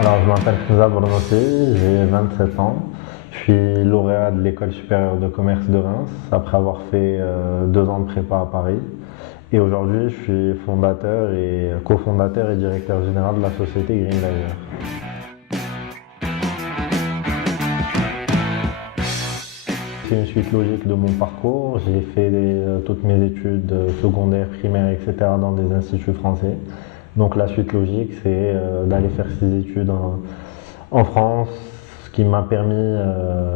Alors, je m'appelle Hamza Bornossi, j'ai 27 ans. Je suis lauréat de l'École supérieure de commerce de Reims, après avoir fait 2 ans de prépa à Paris. Et aujourd'hui, je suis fondateur et cofondateur et directeur général de la société Green Laser. C'est une suite logique de mon parcours. J'ai fait toutes mes études secondaires, primaires, etc. dans des instituts français. Donc la suite logique, c'est d'aller faire ces études en France, ce qui m'a permis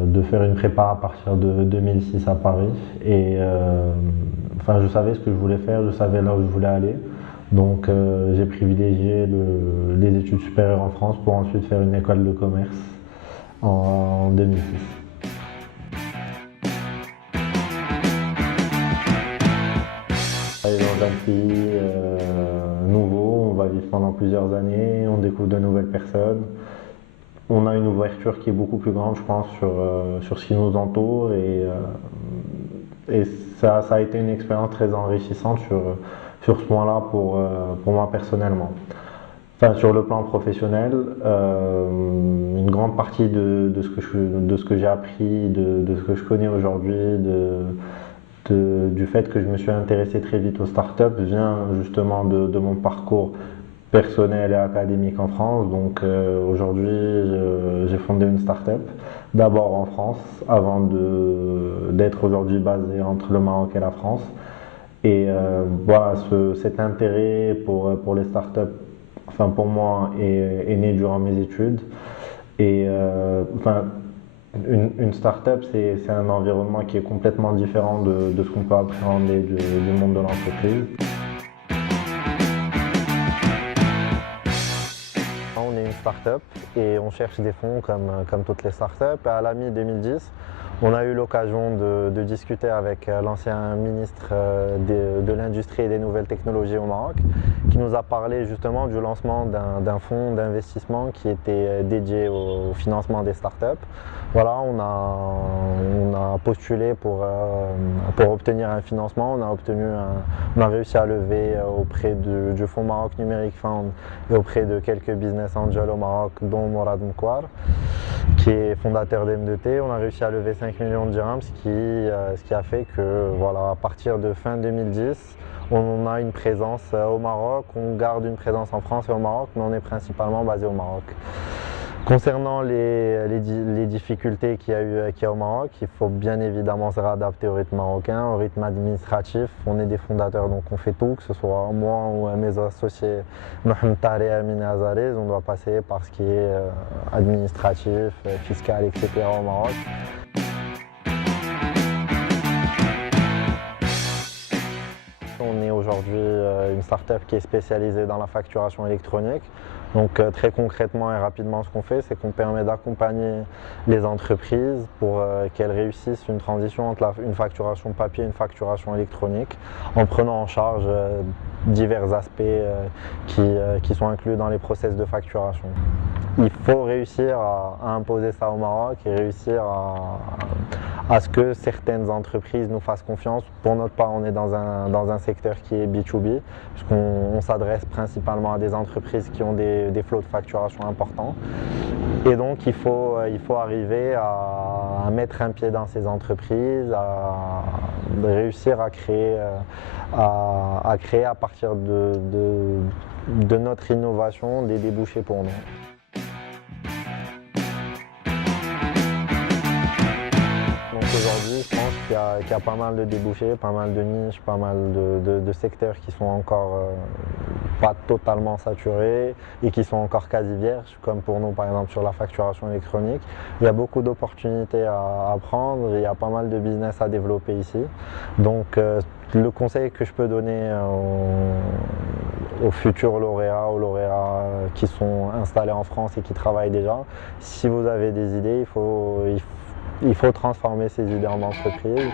de faire une prépa à partir de 2006 à Paris. Et enfin, je savais ce que je voulais faire, je savais là où je voulais aller. Donc j'ai privilégié les études supérieures en France pour ensuite faire une école de commerce en 2006. On est dans un pays nouveau, on va vivre pendant plusieurs années, on découvre de nouvelles personnes. On a une ouverture qui est beaucoup plus grande, je pense, sur ce qui nous entoure et ça a été une expérience très enrichissante sur ce point-là pour moi personnellement. Enfin, sur le plan professionnel, une grande partie de ce que j'ai appris, de ce que je connais aujourd'hui, du fait que je me suis intéressé très vite aux startups vient justement de mon parcours personnel et académique en France. Donc aujourd'hui, j'ai fondé une startup, d'abord en France, avant d'être aujourd'hui basé entre le Maroc et la France. Et voilà, cet intérêt pour les startups, enfin pour moi, est né durant mes études. Et enfin, une start-up, c'est un environnement qui est complètement différent de ce qu'on peut appréhender du monde de l'entreprise. On est une start-up et on cherche des fonds comme toutes les start-up. À la mi-2010, on a eu l'occasion de discuter avec l'ancien ministre de l'Industrie et des Nouvelles Technologies au Maroc, qui nous a parlé justement du lancement d'un fonds d'investissement qui était dédié au financement des startups. Voilà, on a postulé pour obtenir un financement. On a réussi à lever auprès du Fonds Maroc Numérique Fund et auprès de quelques business angels au Maroc, dont Morad Mkwar, qui est fondateur d'M2T. On a réussi à lever 5 millions de dirhams, ce qui a fait que, voilà, à partir de fin 2010, on a une présence au Maroc, on garde une présence en France et au Maroc, mais on est principalement basé au Maroc. Concernant les difficultés qu'il y a au Maroc, il faut bien évidemment se réadapter au rythme marocain, au rythme administratif. On est des fondateurs, donc on fait tout, que ce soit moi ou mes associés, Mohamed Tahri et Amine Azarez, on doit passer par ce qui est administratif, fiscal, etc. au Maroc. On est aujourd'hui une start-up qui est spécialisée dans la facturation électronique. Donc très concrètement et rapidement, ce qu'on fait, c'est qu'on permet d'accompagner les entreprises pour qu'elles réussissent une transition entre une facturation papier et une facturation électronique, en prenant en charge divers aspects qui sont inclus dans les process de facturation. Il faut réussir à imposer ça au Maroc et réussir à ce que certaines entreprises nous fassent confiance. Pour notre part, on est dans un secteur qui est B2B, puisqu'on s'adresse principalement à des entreprises qui ont des flots de facturation importants. Et donc, il faut arriver à mettre un pied dans ces entreprises, à réussir à créer à partir de notre innovation des débouchés pour nous. Donc aujourd'hui, je pense qu'il y a pas mal de débouchés, pas mal de niches, pas mal de secteurs qui sont encore pas totalement saturés et qui sont encore quasi vierges, comme pour nous par exemple sur la facturation électronique. Il y a beaucoup d'opportunités à prendre, il y a pas mal de business à développer ici. Donc le conseil que je peux donner aux futurs lauréats, aux lauréats qui sont installés en France et qui travaillent déjà, si vous avez des idées, il faut transformer ces idées en entreprise.